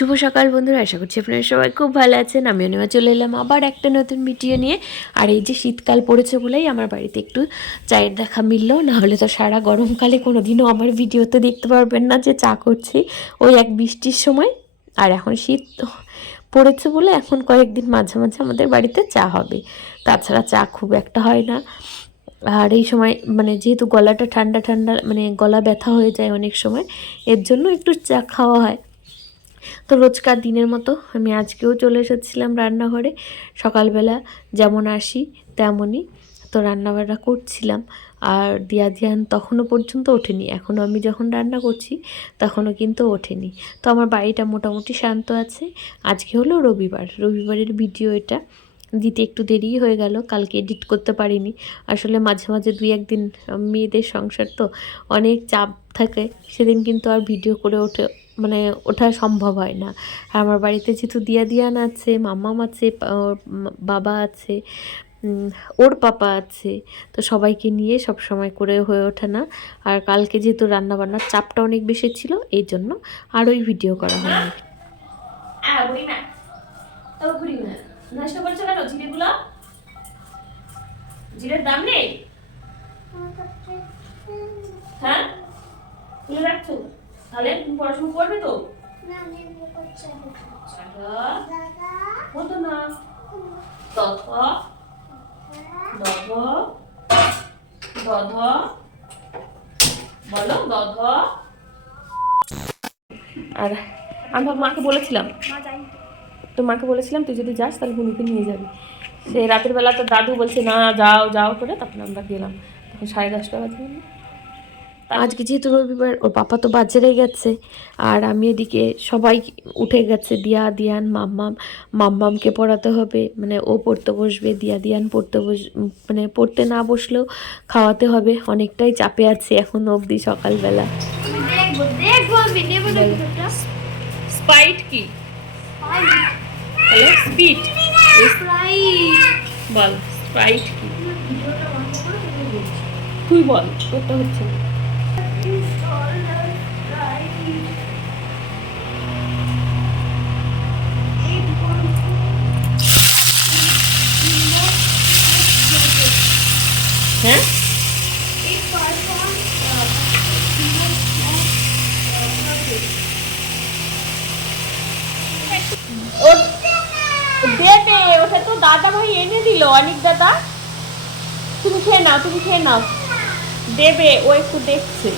শুভ সকাল বন্ধুরা, আশা করছি আপনারা সবাই খুব ভালো আছেন। আমিও নেওয়া চলে এলাম আবার একটা নতুন ভিডিও নিয়ে। আর এই যে শীতকাল পড়েছে বলেই আমার বাড়িতে একটু চায়ের দেখা মিললো, না হলে তো সারা গরমকালে কোনো দিনও আমার ভিডিওতে দেখতে পারবেন না যে চা করছি, ওই এক বৃষ্টির সময়। আর এখন শীত পড়েছে বলে এখন কয়েকদিন মাঝে মাঝে আমাদের বাড়িতে চা হবে, তাছাড়া চা খুব একটা হয় না। আর এই সময় মানে যেহেতু গলাটা ঠান্ডা ঠান্ডা, মানে গলা ব্যথা হয়ে যায় অনেক সময়, এর জন্য একটু চা খাওয়া হয়। তো রোজকার দিনের মতো আমি আজকেও চলে এসেছিলাম রান্নাঘরে। সকালবেলা যেমন আসি তেমনই তো রান্নাবান্না করছিলাম। আর ধ্যান তখনও পর্যন্ত ওঠেনি, এখনও আমি যখন রান্না করছি তখনও কিন্তু ওঠেনি। তো আমার বাড়িটা মোটামুটি শান্ত আছে। আজকে হলো রবিবারের ভিডিও এটা দিতে একটু দেরিই হয়ে গেল, কালকে এডিট করতে পারিনি। আসলে মাঝে মাঝে দুই একদিন মেয়েদের সংসার তো অনেক চাপ থাকে, সেদিন কিন্তু আর ভিডিও করে মানে ওঠা সম্ভব হয় না। আর আমার বাড়িতে যেহেতু দিয়ান আছে, মাম্মাম আছে, ওর বাবা আছে, ওর পাপা আছে, তো সবাইকে নিয়ে সব সময় করে হয়ে ওঠে না। আর কালকে যেহেতু রান্নাবান্নার চাপটা অনেক বেশি ছিল, এই জন্য আর ওই ভিডিও করা হয়নি। নষ্ট করছো কেন জিরেগুলো? জিরের দাম নেই? হ্যাঁ, তুলে রাখছো? তাহলে তুমি পড়াশোনা করবে তো? হতো না। দধ দধ দধ বলো, দধ। আর আমি মাকে বলেছিলাম, তো মাকে বলেছিলাম তুই যদি যাস তাহলে বুনুকে নিয়ে যাবি। সেই রাতের বেলা তো দাদু বলছে না যাও যাও করে, তখন আমরা গেলাম, তখন 10:30 বাজে। আজকে যেহেতু রবিবার, ওর পাপা তো বাজারে গেছে, আর আমি এদিকে সবাই উঠে গেছে। দিয়ান মাম্মামকে পড়াতে হবে, মানে ও পড়তে বসবে, দিয়ান মানে পড়তে না বসলেও খাওয়াতে হবে। অনেকটাই চাপে আছে এখন অবধি সকালবেলা। স্পাইট কি? হ্যালো, স্পিড বল, স্প্রাইট কি তুই বল, তোরটা হচ্ছে না। হ্যাঁ, দেবে, ওটা তো দাদা ভাই এনে দিল, অনেক দাদা। তুমি খেয়ে নাও দেবে, ও একটু দেখছে।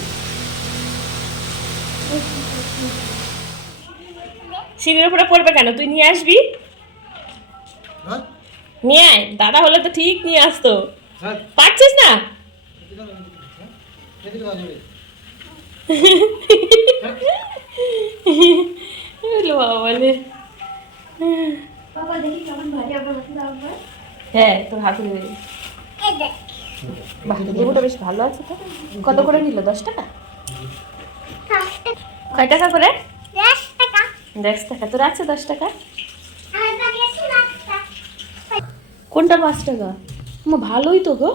সিঁড়ির উপরে পড়বে কেন? তুই নিয়ে আসবি, নিয়ে আয়। দাদা হলে তো ঠিক নিয়ে আসতো, পারছিস না। বলে হ্যাঁ, তোর হাতে বাহ, লেবুটা বেশ ভালো আছে তো। কত করে নিল? 10 টাকা? কয় টাকা করে? 10 টাকা। তোর আছে 10 টাকা? কোনটা 5 টাকা? ভালোই তো গো।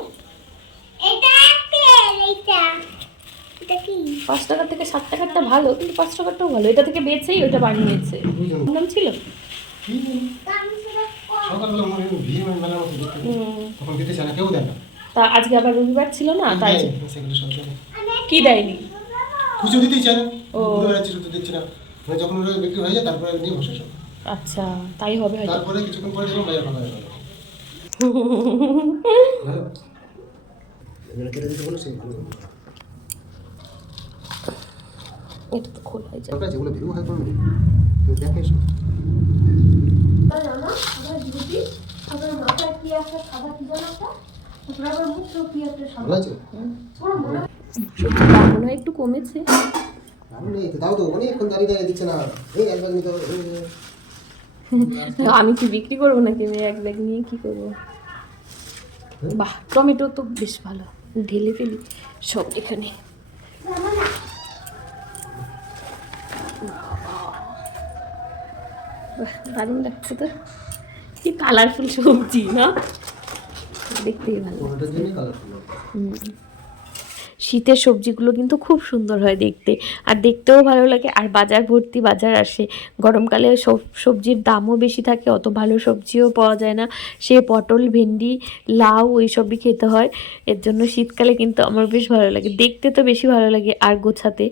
5 টাকা থেকে 7 টাকারটা ভালো, কিন্তু 5 টাকারটাও ভালো। এটা থেকে বেচেই ওইটা বানিয়েছে। নাম ছিল তা। আজকে আবার রবিবার ছিল না, তাই কি দেয়নি, খুচরো দিতেই চায় না। ও দেখছি না, যখন ওরা বিক্রি হয়ে যায় তারপরে নিয়ে বসে সব। আচ্ছা, তাই হবে হয়তো। তারপরে কিছুক্ষণ পরে দেখুন বাজার ফাঁকা হয়ে গেল। কেটে দিতে বলেছি, এটা তো খোলা হয়ে যাবে। যেগুলো ভিউ হয় করবে দেখে এসো। তাই না, আমরা যদি আপনার মাথায় কি আছে, সাদা কি জানো একটা, আপনার আবার মুখ তো কি আছে সাদা আছে, পুরো মনে হয় সত্যি মনে হয় একটু কমেছে। দাও তো, অনেকক্ষণ দাঁড়িয়ে দিচ্ছে না। এই এক ব্যাগ নিতে হবে। আমি কি বিক্রি করবো নাকি? আমি এক ব্যাগ নিয়ে কি করবো? বাহ, টমেটো তো বেশ ভালো, ঢেলে ফেলি সব এখানে। দারুণ লাগছে তো, কি কালারফুল সবজি না, দেখতেই ভালো। শীতের সবজিগুলো কিন্তু খুব সুন্দর হয় দেখতে, আর দেখতেও ভালো লাগে, আর বাজার ভর্তি বাজার আসে। গরমকালে সবজির দামও বেশি থাকে, অত ভালো সবজিও পাওয়া যায় না, সে পটল, ভেন্ডি, লাউ এইসবই খেতে হয়। এর জন্য শীতকালে কিন্তু আমার বেশ ভালো লাগে, দেখতে তো বেশি ভালো লাগে আর গোছাতে।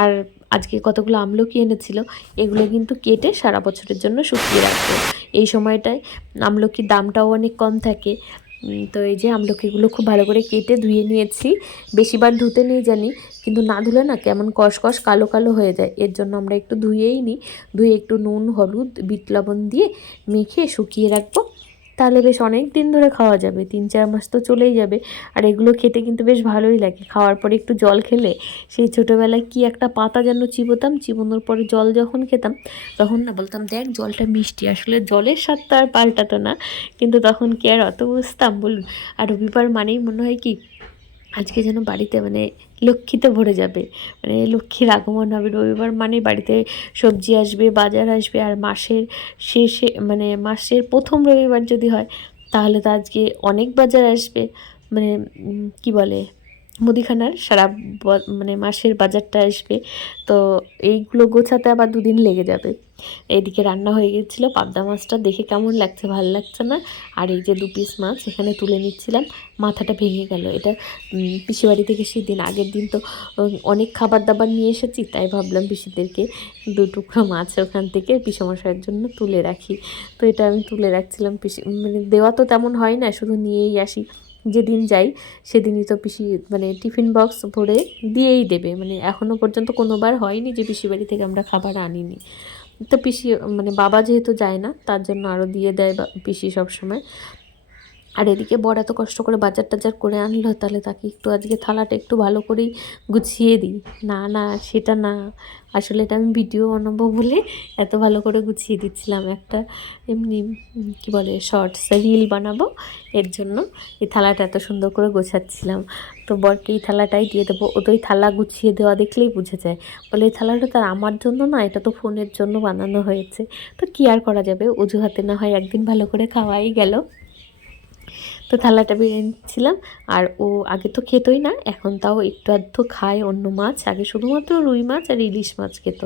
আর আজকে কতগুলো আমলকি এনেছিল, এগুলো কিন্তু কেটে সারা বছরের জন্য শুকিয়ে রাখবো। এই সময়টায় আমলকির দামটাও অনেক কম থাকে। তো এই যে আমলকিগুলো খুব ভালো করে কেটে ধুয়ে নিয়েছি, বেশিবার ধুতে নেই জানি, কিন্তু না ধুলে না কেমন কষকষ কালো কালো হয়ে যায়, এর জন্য আমরা একটু ধুয়েই নিই। ধুয়ে একটু নুন, হলুদ, বিট লবণ দিয়ে মেখে শুকিয়ে রাখবো, তাহলে বেশ অনেক দিন ধরে খাওয়া যাবে, 3-4 মাস তো চলেই যাবে। আর এগুলো খেতে কিন্তু বেশ ভালোই লাগে, খাওয়ার পরে একটু জল খেলে, সেই ছোটোবেলায় কি একটা পাতা যেন চিবোতাম, চিবোনোর পরে জল যখন খেতাম তখন না বলতাম দেখ জলটা মিষ্টি, আসলে জলের স্বাদটা আর পাল্টাতো না, কিন্তু তখন কি আর অত বুঝতাম বলুন। আর রবিবার মানেই মনে হয় কি আজকে যেন বাড়িতে মানে লক্ষ্মীতে ভরে যাবে, মানে লক্ষ্মীর আগমন হবে। রবিবার মানে বাড়িতে সবজি আসবে, বাজার আসবে, আর মাসের শেষে মানে মাসের প্রথম রবিবার যদি হয় তাহলে তো আজকে অনেক বাজার আসবে, মানে কি বলে মুদিখানার সারা মানে মাসের বাজারটা আসবে। তো এইগুলো গোছাতে আবার 2 দিন লেগে যাবে। এইদিকে রান্না হয়ে গেছিলো, পাবদা মাছটা দেখে কেমন লাগছে, ভালো লাগছে না। আর এই যে 2 পিস মাছ এখানে তুলে নিচ্ছিলাম, মাথাটা ভেঙে গেল। এটা পিসি বাড়ি থেকে সেদিন আগের দিন তো অনেক খাবার দাবার নিয়ে এসেছি, তাই ভাবলাম পিসিদেরকে 2 টুকরো মাছ ওখান থেকে পিসমশাইয়ের জন্য তুলে রাখি। তো এটা আমি তুলে রাখছিলাম, পিসি মানে দেওয়া তো তেমন হয় না, শুধু নিয়েই আসি। যেদিন যাই সেদিনই তো পিসি মানে টিফিন বক্স ভরে দিয়েই দেবে, মানে এখনও পর্যন্ত কোনোবার হয়নি যে পিসি বাড়ি থেকে আমরা খাবার আনিনি। তো পিসি মানে বাবা যেহেতু যায় না তার জন্য আরও দিয়ে দেয় পিসি সবসময়। আর এদিকে বর এত কষ্ট করে বাজার টাজার করে আনলো, তাহলে তাকে একটু আজকে থালাটা একটু ভালো করেই গুছিয়ে দিই। না না সেটা না, আসলে এটা আমি ভিডিও বানাবো বলে এত ভালো করে গুছিয়ে দিচ্ছিলাম, একটা এমনি কি বলে শর্টস রিল বানাবো, এর জন্য এই থালাটা এত সুন্দর করে গোছাচ্ছিলাম। তো বরকে এই থালাটাই দিয়ে দেবো, ও তো এই থালা গুছিয়ে দেওয়া দেখলেই বুঝে যায়, বলে এই থালাটা তার আমার জন্য না, এটা তো ফোনের জন্য বানানো হয়েছে। তো কী আর করা যাবে, অজুহাতে না হয় একদিন ভালো করে খাওয়াই গেল। তো থালাটা বেড়ে নিচ্ছিলাম। আর ও আগে তো খেতই না, এখন তাও একটু আধটু খায় অন্য মাছ, আগে শুধুমাত্র রুই মাছ আর ইলিশ মাছ খেত,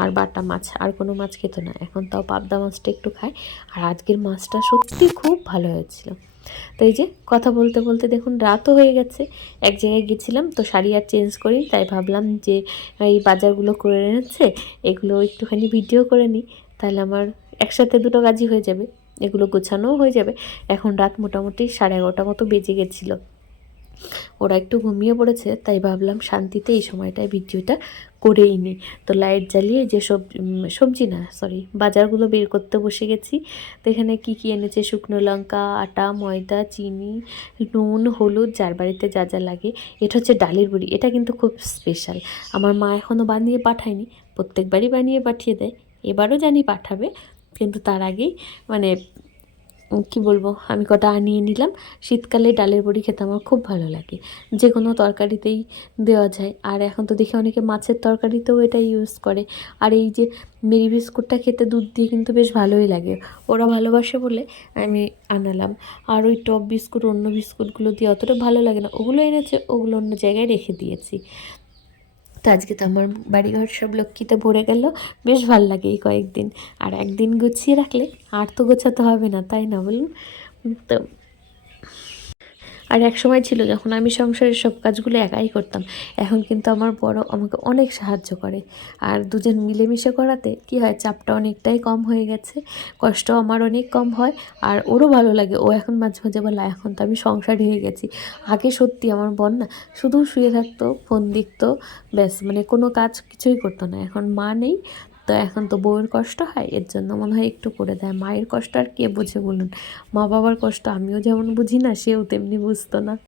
আর বাটা মাছ, আর কোনো মাছ খেত না, এখন তাও পাবদা মাছটা একটু খায়। আর আজকের মাছটা সত্যি খুব ভালো হয়েছিল। তো এই যে কথা বলতে বলতে দেখুন রাতও হয়ে গেছে, এক জায়গায় গেছিলাম তো শাড়ি আর চেঞ্জ করি, তাই ভাবলাম যে এই বাজারগুলো করে এনেছে এগুলো একটুখানি ভিডিও করে নিই, তাহলে আমার একসাথে 2টো কাজই হয়ে যাবে, এগুলো গোছানোও হয়ে যাবে। এখন রাত মোটামুটি 11:30 মতো বেজে গেছিলো, ওরা একটু ঘুমিয়ে পড়েছে, তাই ভাবলাম শান্তিতে এই সময়টায় ভিডিওটা করেই নিই। তো লাইট জ্বালিয়ে যে সবজি না সরি বাজারগুলো বের করতে বসে গেছি। তো এখানে কী কী এনেছে, শুকনো লঙ্কা, আটা, ময়দা, চিনি, নুন, হলুদ, যার বাড়িতে যা যা লাগে। এটা হচ্ছে ডালের বড়ি, এটা কিন্তু খুব স্পেশাল, আমার মা এখনও বানিয়ে পাঠায়নি, প্রত্যেকবারই বানিয়ে পাঠিয়ে দেয়, এবারও জানি পাঠাবে, কিন্তু তার আগেই মানে কি বলবো আমি কটা আনিয়ে নিলাম। শীতকালে ডালের বড়ি খেতে আমার খুব ভালো লাগে, যে কোনো তরকারিতেই দেওয়া যায়, আর এখন তো দেখি অনেকে মাছের তরকারিতেও এটা ইউজ করে। আর এই যে মেরি বিস্কুটটা খেতে দুধ দিয়ে কিন্তু বেশ ভালোই লাগে, ওরা ভালোবাসে বলে আমি আনালাম। আর ওই টপ বিস্কুট অন্য বিস্কুটগুলো দিয়ে অতটা ভালো লাগে না, ওগুলো এনেছে ওগুলো অন্য জায়গায় রেখে দিয়েছি। তো আজকে তো আমার বাড়িঘর সব লক্ষ্মীতে ভরে গেল, বেশ ভাল লাগে এই কয়েকদিন। আর একদিন গুছিয়ে রাখলে আর তো গোছাতে হবে না, তাই না বলুন? তো আর এক সময় ছিল যখন আমি সংসারের সব কাজগুলো একাই করতাম, এখন কিন্তু আমার বড় আমাকে অনেক সাহায্য করে। আর দুজন মিলেমিশে করাতে কি হয়, চাপটা অনেকটাই কম হয়ে গেছে, কষ্ট আমার অনেক কম হয়, আর ওরও ভালো লাগে। ও এখন মাঝে মাঝে বলে এখন তো আমি সংসারী হয়ে গেছি। আগে সত্যি আমার বোন না শুধু শুয়ে থাকতো, ফোন দেখতো, ব্যাস, মানে কোনো কাজ কিছুই করতো না। এখন মা নেই, তো এখন তো বউয়ের কষ্ট হয়, এর জন্য মনে হয় একটু করে দেয়। মায়ের কষ্ট আর কে বোঝে বলুন, মা বাবার কষ্ট আমিও যেমন বুঝি না, সেও তেমনি বুঝতো না।